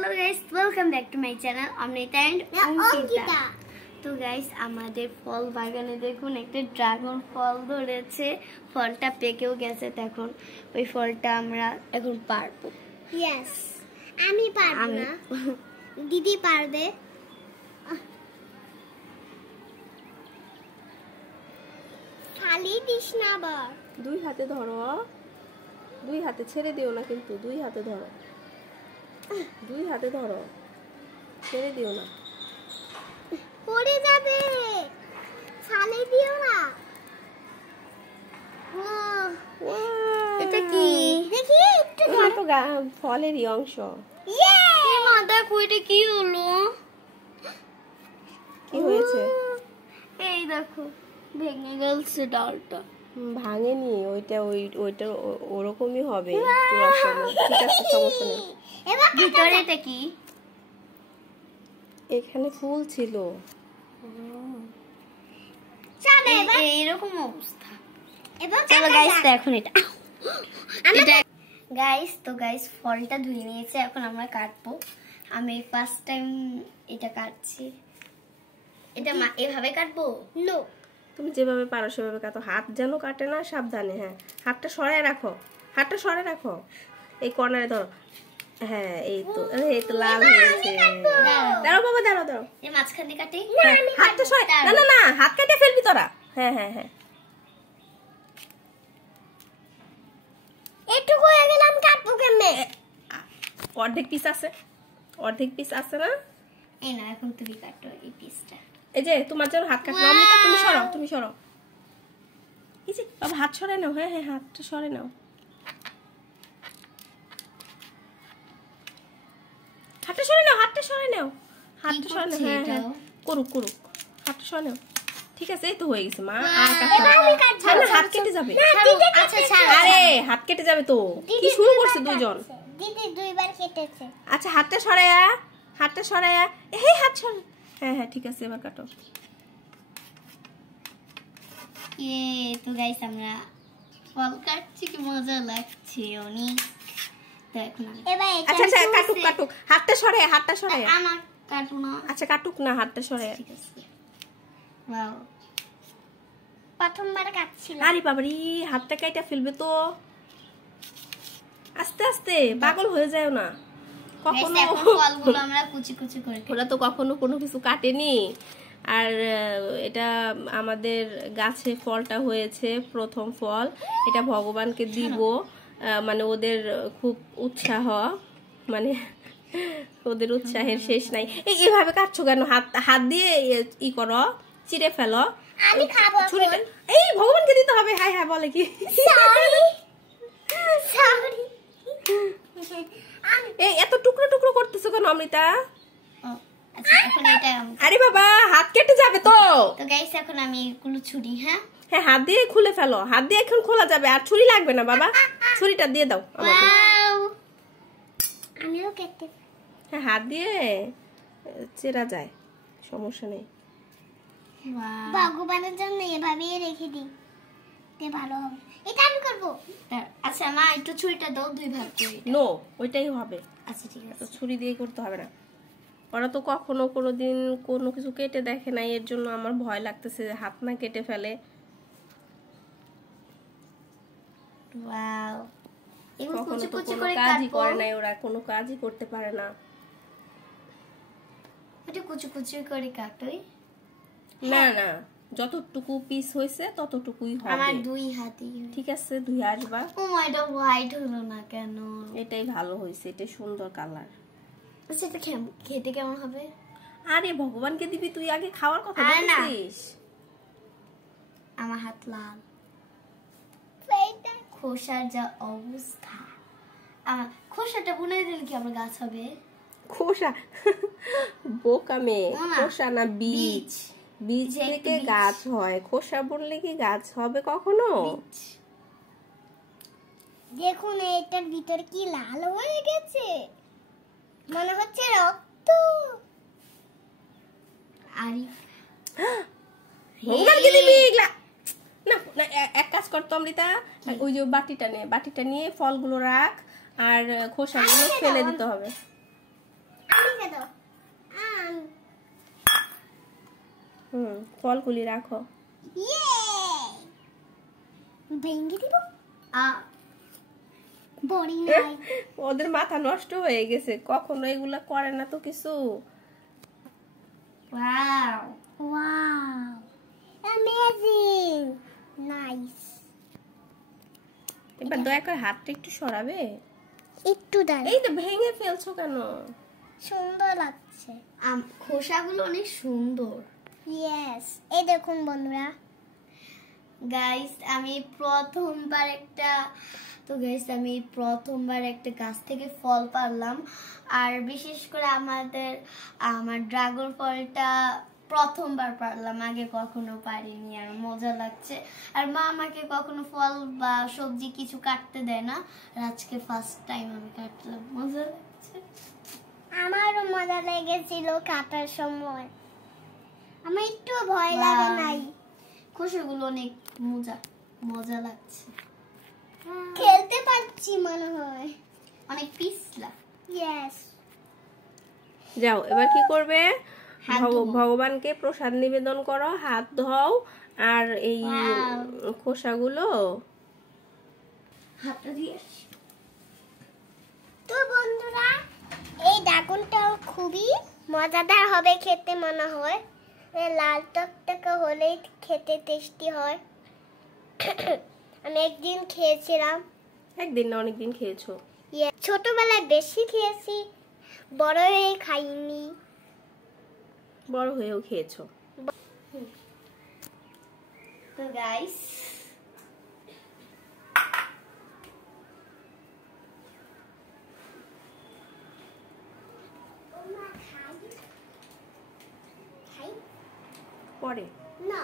Hello guys, welcome back to my channel Amrita and Ankita. तो guys আমাদের ফল বাগানে দেখুন একটা ড্রাগন ফল ধরেছে, ফলটা পেকেও গেছে। এখন ওই ফলটা আমরা এখন পারবো। यस আমি পারবো না, দিদি পারবে। খালি দিস না আবার। দুই হাতে ধরো, দুই হাতে ছেড়ে দিও না, কিন্তু দুই হাতে ধরো, দুই হাতে ধরো, ছেড়ে দিও না, পড়ে যাবে, ছালে দিও না। এটা কি দেখি একটু তো ফলেরই অংশ। ইয়ে মাথা কইটা কি হলো? কি হয়েছে? এই দেখো ভেঙে গেছে ডালটা। ভাঙেনি, ওইটা ওইটা ওরকমই হবে। ঠিক আছে, সমস্যা নেই। এবার ভিতরে এটা কি? এখানে ফুল ছিল। চলে এবার এইরকম অবস্থা। এবার চলো গাইস, এখন এটা গাইস, তো গাইস ফলটা ধুয়ে নিয়েছে, এখন আমরা কাটবো। আমি ফার্স্ট টাইম এটা কাটছি। এটা এভাবে কাটবো? নো, তুমি যেভাবে পারো সেভাবে কাটো, হাত যেন কাটে না, সাবধানে। হ্যাঁ, হাতটা সরায় রাখো, হাতটা সরায় রাখো, এই কর্নারে ধরো। হ্যাঁ, এই তো, এই তো লাল হয়েছে। দাঁড়াও বাবা, দাঁড়াও দাঁড়াও, এই মাঝখান দিয়ে কাটি। হাতটা সরাই, না না না, হাত কেটে ফেলবি তোরা। হ্যাঁ হ্যাঁ হ্যাঁ, এটুকু হয়ে গেলাম, কাটবো কেমনে? অর্ধেক পিস আছে, অর্ধেক পিস আছে না? এই না, এখন তুমি কাটো এই পিসটা। এই যে তোমার জন্য হাত কাটলাম, অমৃতা তুমি সরো, তুমি সরো। এই যে বাবা, হাত সরাই নাও। হ্যাঁ হ্যাঁ, হাতটা সরাই নাও, হাতটা সরাই নাও, হাতটা সরাই নাও, হাতটা সরাই নাও। হ্যাঁ হ্যাঁ, করুক করুক, হাতটা সরাই নাও। ঠিক আছে, এই তো হয়ে গেছে মা। আর কাটতে না, হাত কেটে যাবে। আচ্ছা আরে হাত কেটে যাবে তো, কি শুরু করছে দুইজন। দিদি দুইবার কেটেছে। আচ্ছা, হাতটা সরায়া, হাতটা সরায়া, এই হাত সরা। হ্যাঁ হ্যাঁ, ঠিক আছে, এবার কাটো। তো গাইস আমরা ফল কাটছি, কি মজা লাগছে অনেক। তো এখন এবার এটা আচ্ছা আচ্ছা, কাটুক কাটুক, হাতটা সরায়া, হাতটা সরায়া। আমার কাটবো না। আচ্ছা কাটুক না, হাতটা সরায়া। ঠিক আছে। ওয়াও, প্রথমবার কাটছিলাম। আরে বাবারি, হাতটা কাইটা ফেলবে তো। আস্তে আস্তে, পাগল হয়ে যায় না কখনো। এখন ফলগুলো আমরা কুচি কুচি করে ওরা তো কখনো কোনো কিছু কাটেনি। আর এটা আমাদের গাছে ফলটা হয়েছে, প্রথম ফল। এটা ভগবানকে দিব, মানে ওদের খুব উৎসাহ, মানে ওদের উৎসাহের শেষ নাই। এইভাবে কাটছো কেন? হাত হাত দিয়ে ই করো, চিড়ে ফেলো। আমি খাবো ছুরিটা এই ভগবানকে দিতে হবে। হ্যাঁ হ্যাঁ, বলে কি? Sorry sorry. এই এত টুকরো টুকরো করতেছো কেন অমৃতা? আচ্ছা, এখন এটা আরে বাবা, হাত কেটে যাবে তো। তো গাইস এখন আমি এগুলো ছুরি। হ্যাঁ হ্যাঁ, হাত দিয়ে খুলে ফেলো, হাত দিয়ে এখন খোলা যাবে। আর ছুরি লাগবে না বাবা, ছুরিটা দিয়ে দাও আমাকে। ওয়াও, আমিও কেটে। হ্যাঁ, হাত দিয়ে চেরা যায়, সমস্যা নেই। ওয়াও। ভগবানের জন্য এভাবেই রেখে দিই, তে ভালো হবে। এটা আমি করব। আচ্ছা মা, একটু ছুরিটা দাও, দুই ভাগ করে। নো, ওইটাই হবে। আচ্ছা ঠিক তো আছে। ছুরি দিয়ে করতে হবে না। ওরা তো কখনো কোনোদিন কোনো কিছু কেটে দেখে নাই, এর জন্য আমার ভয় লাগতেছে যে হাত না কেটে ফেলে। ওয়াও, এগুলো কখনো কুচি তো কুচি কোনো করে কাজই কাটবো। করে নাই, ওরা কোনো কাজই করতে পারে না। এটা কুচি কুচি করে কাটোই। না না, যতটুকু পিস হয়েছে ততটুকুই আমার হবে। দুই হাতই। ঠিক আছে, ধুয়ে আসবা। ও মা, এটা হোয়াইট হলো না কেন? এটাই ভালো হয়েছে, এটাই সুন্দর কালার। আচ্ছা, এটা খেতে কেমন হবে? আরে ভগবানকে দিবি, তুই আগে খাওয়ার কথা আরে না। বলছিস। আমার হাত লাল, এইটা খোসার যা অবস্থা। খোসাটা বুনে দিলে কি আমার গাছ হবে? খোসা বোকা মেয়ে, না, না। খোসা না, বীজ। বীজ যে একটা থেকে বীজ। গাছ হয়, খোসা বললে কি গাছ হবে কখনো? দেখুন এটার ভিতর কি লাল হয়ে গেছে, মনে হচ্ছে রক্ত। আরে ভগবানকে দিবি এগুলা। না না, এক কাজ করতো অমৃতা, ওই যে বাটিটা নিয়ে ফলগুলো রাখ, আর খোসাগুলো ফেলে দিতে হবে। ফলগুলি রাখো। ইয়ে ভেঙে দিব বড়ি নাই। ওদের মাথা নষ্ট হয়ে গেছে, কখনো এগুলা করে না তো কিছু। Wow wow amazing nice. এবার দয়া করে হাতটা একটু সরাবে। একটু দাঁড়া, এই তো ভেঙে ফেলছো কেন? সুন্দর লাগছে। খোসাগুলো অনেক সুন্দর। ইয়েস, এই দেখুন বন্ধুরা, গাইস আমি প্রথমবার একটা গাছ থেকে ফল পারলাম। আর বিশেষ করে আমার ড্রাগন ফলটা প্রথমবার পারলাম, আগে কখনো পারিনি, আর মজা লাগছে। আর মা আমাকে কখনো ফল বা সবজি কিছু কাটতে দেয় না, আর আজকে ফার্স্ট টাইম আমি কাটলাম, মজা লাগছে। আমারও মজা লেগেছিল কাটার সময়, আমার একটু ভয় লাগে নাই। খোসাগুলো অনেক মজা লাগছে, খেলতে পারছি মনে হয়, অনেক পিছলা। ইয়েস। যাও, এবার কি করবে? হাত ধোবো। ভগবানকে প্রসাদ নিবেদন করো, হাত ধোও, আর এই Wow. খোসাগুলো হাতটা দিয়ে আসি। তো বন্ধুরা, এই ড্রাগনটাও খুবই মজাদার হবে খেতে মনে হয়, লাল টকটকে হলেই খেতে টেস্টি হয়। আমি একদিন খেয়েছিলাম। একদিন না অনেকদিন খেয়েছো? ছোটবেলায় বেশি খেয়েছি, বড় হয়ে খাইনি। বড় হয়েও খেয়েছো? তো গাইস পরে না,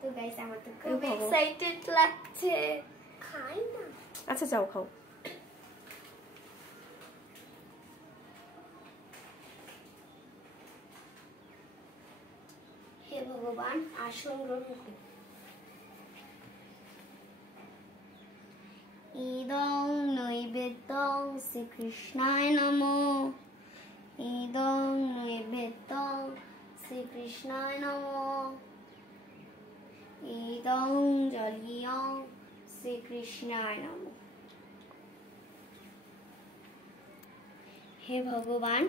তো গাইস আমার তো খুব খাবো। এক্সাইটেড লাগছে। খাই না। আচ্ছা যাও খাও। হে ভগবান, আসন গ্রহণ করুন। ইদং নৈবেদ্যং শ্রীকৃষ্ণায় নমঃ। ইদং নৈবেদ্যং শ্রীকৃষ্ণায় নমঃ। ইদং জলীয়ং শ্রীকৃষ্ণায় নমঃ। হে ভগবান,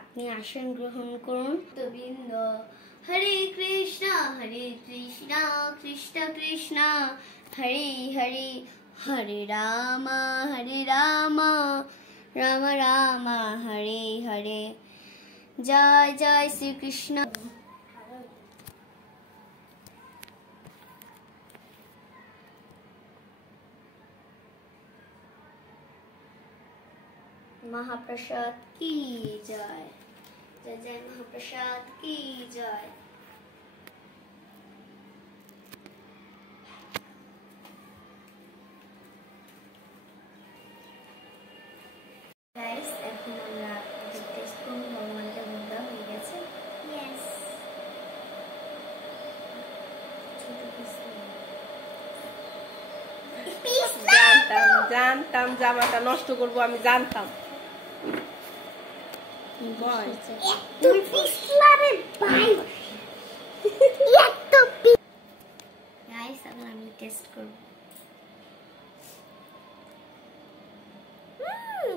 আপনি আসন গ্রহণ করুন। গোবিন্দ হরে কৃষ্ণ কৃষ্ণ কৃষ্ণ হরে হরে, হরে রাম রাম রাম হরে হরে। জয় জয় শ্রীকৃষ্ণ। महाप्रसाद की जय, जय जय महाप्रसाद की जय। गाइस এখন আমরা টেস্ট করব ভগবানকে বন্ধা হয়ে গেছে। ইয়েস। ছোট জানতাম জামাটা নষ্ট করবো, আমি জানতাম। তুই পিছলারে ভাই, এত গাইস এখন আমি টেস্ট করব।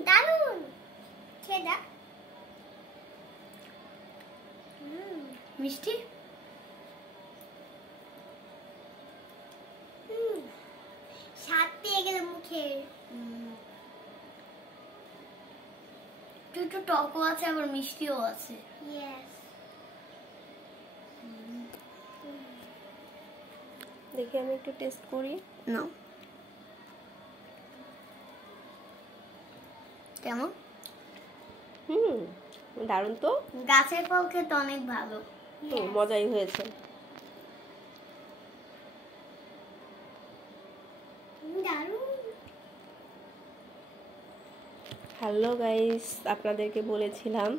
দারুন, খেয়ে দেখ। মিষ্টি স্বাদ পেয়ে গেলে মুখে। একটু টকও আছে, আবার মিষ্টিও আছে। ইয়েস। দেখি আমি একটু টেস্ট করি। না কেমন? দারুণ তো, গাছের ফল খেতে অনেক ভালো। মজাই হয়েছে। দারুন। হ্যালো গাইস, আপনাদেরকে বলেছিলাম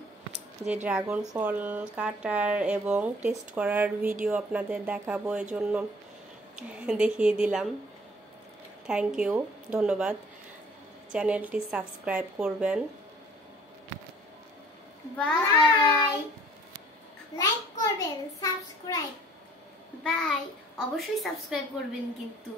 যে ড্রাগন ফল কাটার এবং টেস্ট করার ভিডিও আপনাদের দেখাবো, এর জন্য দেখিয়ে দিলাম। থ্যাংক ইউ, ধন্যবাদ। চ্যানেলটি সাবস্ক্রাইব করবেন। বাই। লাইক করবেন, সাবস্ক্রাইব। বাই। অবশ্যই সাবস্ক্রাইব করবেন কিন্তু।